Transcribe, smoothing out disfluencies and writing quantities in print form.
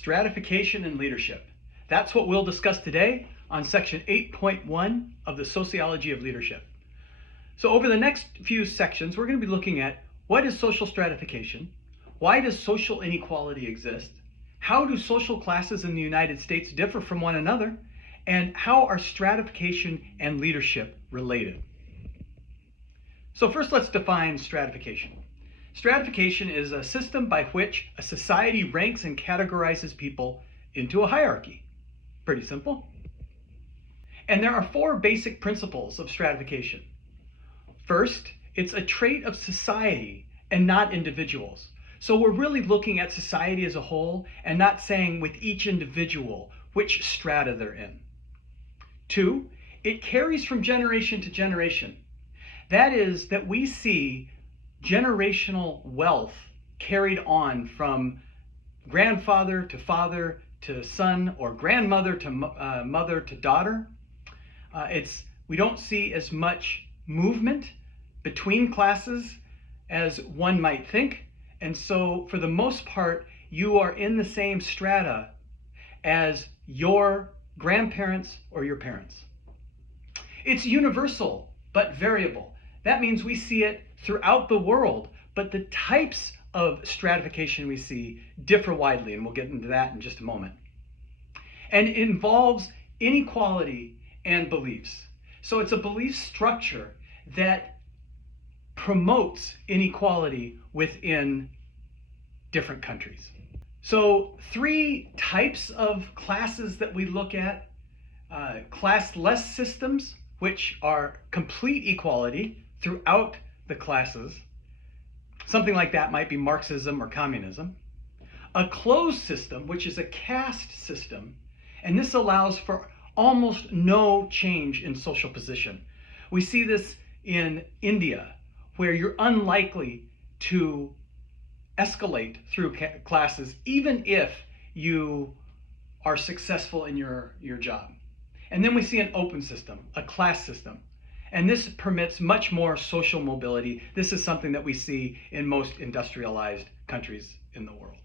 Stratification and leadership. That's what we'll discuss today on section 8.1 of the Sociology of Leadership. So over the next few sections, we're going to be looking at what is social stratification, why does social inequality exist, how do social classes in the United States differ from one another, and how are stratification and leadership related. So first, let's define stratification. Stratification is a system by which a society ranks and categorizes people into a hierarchy. Pretty simple. And there are four basic principles of stratification. First, it's a trait of society and not individuals. So we're really looking at society as a whole and not saying with each individual which strata they're in. Two, it carries from generation to generation. That is, that we see generational wealth carried on from grandfather to father to son, or grandmother to mother to daughter. We don't see as much movement between classes as one might think. And so for the most part, you are in the same strata as your grandparents or your parents. It's universal, but variable. That means we see it throughout the world, but the types of stratification we see differ widely, and we'll get into that in just a moment. And it involves inequality and beliefs. So it's a belief structure that promotes inequality within different countries. So three types of classes that we look at: classless systems, which are complete equality throughout the classes. Something like that might be Marxism or communism. A closed system, which is a caste system, and this allows for almost no change in social position. We see this in India, where you're unlikely to escalate through classes, even if you are successful in your job. And then we see an open system, a class system. And this permits much more social mobility. This is something that we see in most industrialized countries in the world.